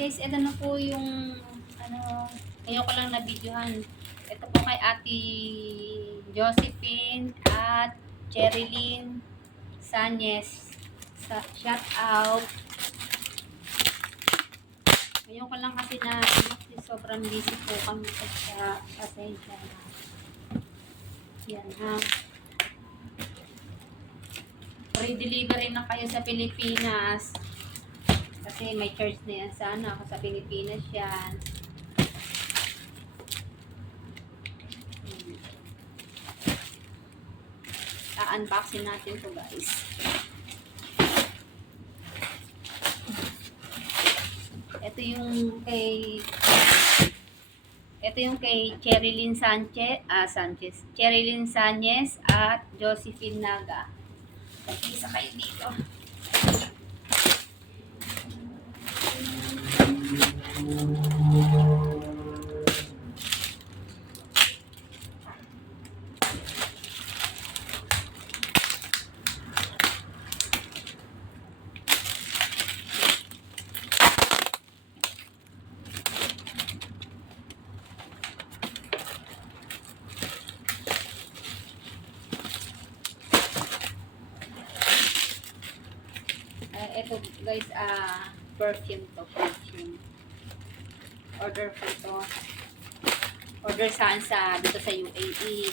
guys, ito na po yung ngayon ko lang na-videohan. Ito po kay Ate Josephine at Cherilyn Sanyes. Shout out. Ngayon ko lang kasi sobrang busy po kami sa pasensya na. Yan ha. Pre-delivery na kayo sa Pilipinas. Kasi may charge na yan sana ako sa Pilipinas yan. unboxing natin to guys. Ito yung kay Cherilyn Cherilyn Sanyes at Josephine Naga. Isa kayo dito. Ito guys, perfume to, perfume. Order po to. Order saan dito sa UAE.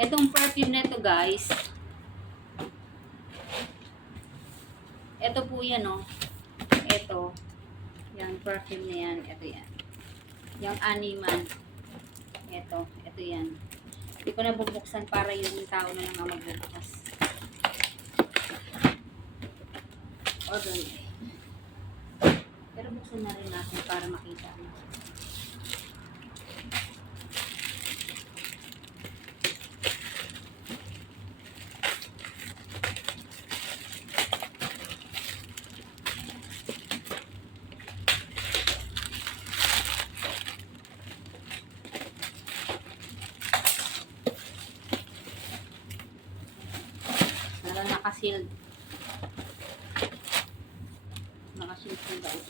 Itong perfume na to guys, ito po yan, oh. Ito. Yan, perfume na yan. Ito yan. Yung animan. Ito. Ito yan. Hindi ko na bubuksan para yung tao na lang ang magbubukas. Order na. Pero buksan na rin natin para makita na. Naka-sealed. Naka-sealed po guys.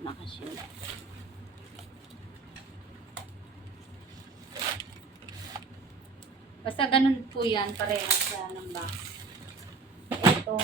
Naka-sealed. Basta ganun po yan, parehas sa ng box. Ito.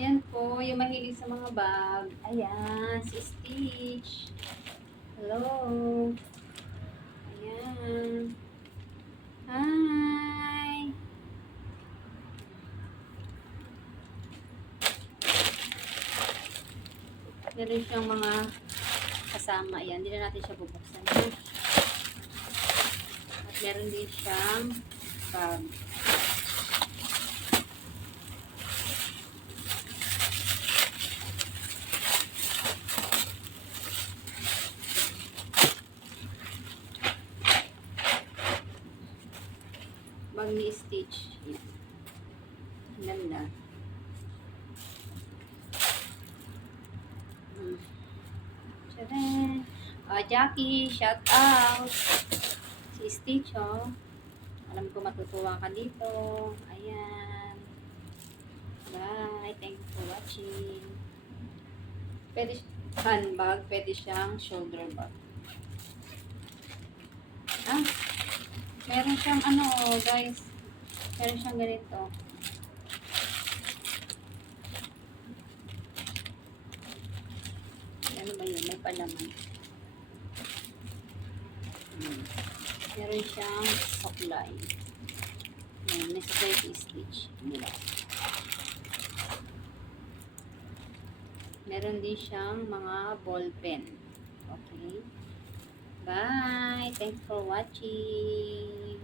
Ayan po, yung mahilig sa mga bag. Ayan, si Stitch. Hello. Ayan. Hi. Meron siyang mga kasama. Ayan, hindi na natin siya bubuksan. At meron din siyang bag. Bag ni Stitch. Yan. Ganda. Tcharan! Jackie, shout out! Si Stitch, oh. Alam ko matutuwa ka dito. Ayan. Bye. Thank you for watching. Pwede handbag, pwede siyang shoulder bag. Meron siyang guys. Meron siyang ganito. Ano ba yun? May palaman. Meron siyang supply. Ayan, may supply stitch. Nila. Meron din siyang mga ball pen. Okay. Bye! Thanks for watching!